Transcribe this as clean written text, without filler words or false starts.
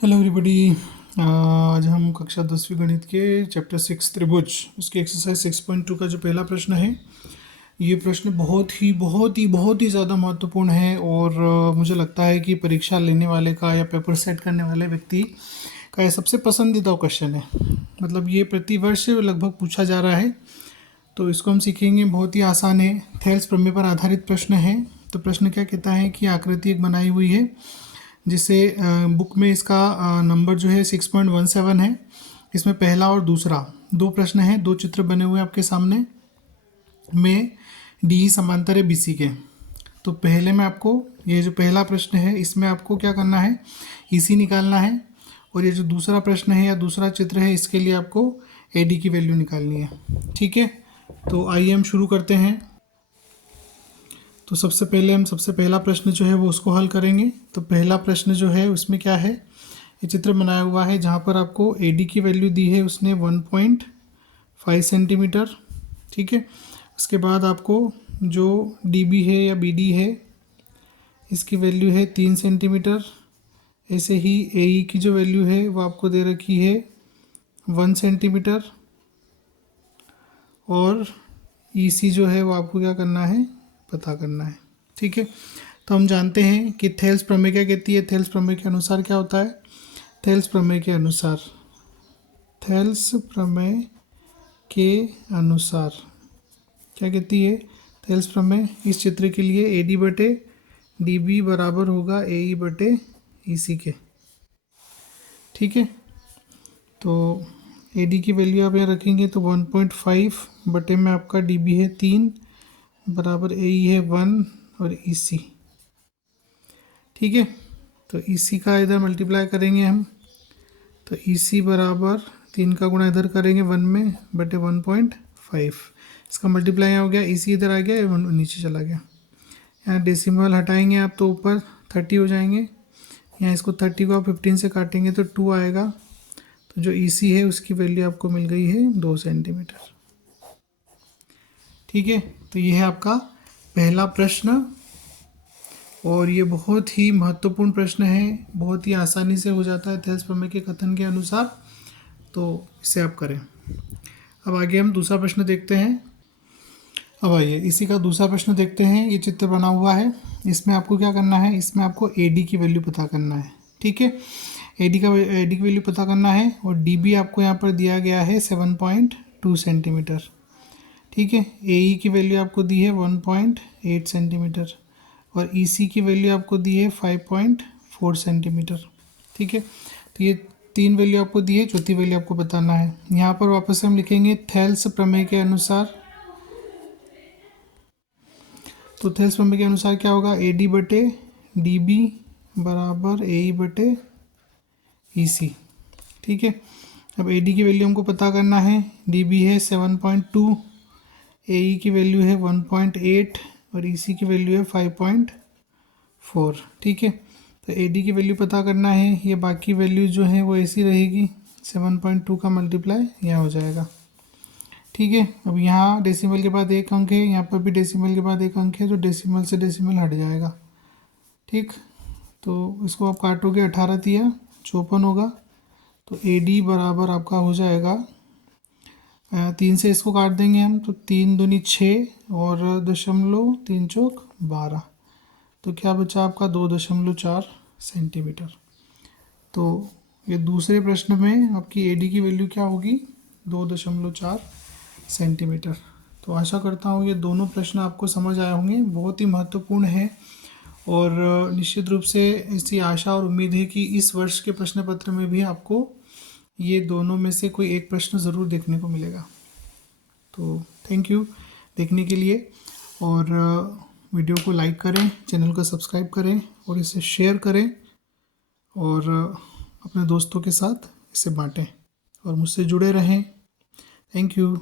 Hello everybody. आज हम कक्षा 10वीं गणित के चैप्टर 6 त्रिभुज उसके एक्सरसाइज 6.2 का जो पहला प्रश्न है, ये प्रश्न बहुत ही ज़्यादा महत्वपूर्ण है और मुझे लगता है कि परीक्षा लेने वाले का या पेपर सेट करने वाले व्यक्ति का ये सबसे पसंदीदा क्वेश्चन है। मतलब ये प्रतिवर्ष लगभग पूछा जा रहा है, तो इसको हम सीखेंगे। बहुत ही आसान है, थेल्स प्रमेय पर आधारित प्रश्न है। तो प्रश्न क्या कहता है कि आकृति एक बनाई हुई है जिसे बुक में इसका नंबर जो है 6.17 है। इसमें पहला और दूसरा दो प्रश्न हैं, दो चित्र बने हुए हैं आपके सामने में डी समांतर है बीसी के। तो पहले में आपको ये जो पहला प्रश्न है इसमें आपको क्या करना है, ईसी निकालना है। और ये जो दूसरा प्रश्न है या दूसरा चित्र है इसके लिए आपको एडी की वैल्यू निकालनी है। ठीक है, तो आइए हम शुरू करते हैं। तो सबसे पहला प्रश्न जो है वो उसको हल करेंगे। तो पहला प्रश्न जो है उसमें क्या है, ये चित्र बनाया हुआ है जहाँ पर आपको एडी की वैल्यू दी है उसने 1.5 सेंटीमीटर। ठीक है, उसके बाद आपको जो डीबी है या बीडी है इसकी वैल्यू है 3 सेंटीमीटर। ऐसे ही एई की जो वैल्यू है वो आपको दे रखी है 1 सेंटीमीटर। और ईसी जो है वो आपको क्या करना है, पता करना है। ठीक है, तो हम जानते हैं कि थेल्स प्रमेय क्या कहती है। थेल्स प्रमेय के अनुसार क्या होता है, थेल्स प्रमेय के अनुसार क्या कहती है, थेल्स प्रमेय इस चित्र के लिए एडी बटे डीबी बराबर होगा एई बटे ईसी के। ठीक है, तो एडी की वैल्यू आप यहाँ रखेंगे तो 1.5 बटे में आपका डीबी है 3 बराबर एई है 1 और ईसी। ठीक है, तो ईसी का इधर मल्टीप्लाई करेंगे हम, तो ईसी बराबर 3 का गुणा इधर करेंगे 1 में बटे 1.5। इसका मल्टीप्लाई यहाँ हो गया, ईसी इधर आ गया, नीचे चला गया। यहाँ डेसिमल हटाएंगे आप तो ऊपर 30 हो जाएंगे। यहाँ इसको 30 को आप 15 से काटेंगे तो 2 आएगा। तो जो ईसी है उसकी वैल्यू आपको मिल गई है 2 सेंटीमीटर। ठीक है, तो ये है आपका पहला प्रश्न और ये बहुत ही महत्वपूर्ण प्रश्न है, बहुत ही आसानी से हो जाता है थेल्स प्रमेय के कथन के अनुसार। तो इसे आप करें। अब आगे हम दूसरा प्रश्न देखते हैं। अब आइए इसी का दूसरा प्रश्न देखते हैं। ये चित्र बना हुआ है, इसमें आपको क्या करना है, इसमें आपको एडी की वैल्यू पता करना है। ठीक है, एडी की वैल्यू पता करना है और डीबी आपको यहाँ पर दिया गया है 7.2 सेंटीमीटर। ठीक है, एई की वैल्यू आपको दी है 1.8 सेंटीमीटर और ईसी की वैल्यू आपको दी है 5.4 सेंटीमीटर। ठीक है, तो ये तीन वैल्यू आपको दी है, चौथी वैल्यू आपको बताना है। यहाँ पर वापस से हम लिखेंगे थेल्स प्रमेय के अनुसार। तो थेल्स प्रमेय के अनुसार क्या होगा, एडी बटे डीबी बराबर एई बटे ईसी। ठीक है, अब एडी की वैल्यू हमको पता करना है, डीबी है 7.2, एई की वैल्यू है 1.8 और ईसी की वैल्यू है 5.4। ठीक है, तो एडी की वैल्यू पता करना है, ये बाकी वैल्यू जो है वो ऐसी रहेगी, 7.2 का मल्टीप्लाई यहाँ हो जाएगा। ठीक है, अब यहाँ डेसिमल के बाद एक अंक है, यहाँ पर भी डेसिमल के बाद एक अंक है, तो डेसिमल से डेसिमल हट जाएगा। ठीक, तो इसको आप काटोगे 18 तिया 54 होगा। तो एडी बराबर आपका हो जाएगा 3 से इसको काट देंगे हम, तो 3 दूनी 6 और 0.3 चौक 12। तो क्या बचा आपका 2.4 सेंटीमीटर। तो ये दूसरे प्रश्न में आपकी एडी की वैल्यू क्या होगी, 2.4 सेंटीमीटर। तो आशा करता हूँ ये दोनों प्रश्न आपको समझ आए होंगे, बहुत ही महत्वपूर्ण है। और निश्चित रूप से ऐसी आशा और उम्मीद है कि इस वर्ष के प्रश्न पत्र में भी आपको ये दोनों में से कोई एक प्रश्न ज़रूर देखने को मिलेगा। तो थैंक यू देखने के लिए, और वीडियो को लाइक करें, चैनल को सब्सक्राइब करें और इसे शेयर करें और अपने दोस्तों के साथ इसे बांटें और मुझसे जुड़े रहें। Thank you.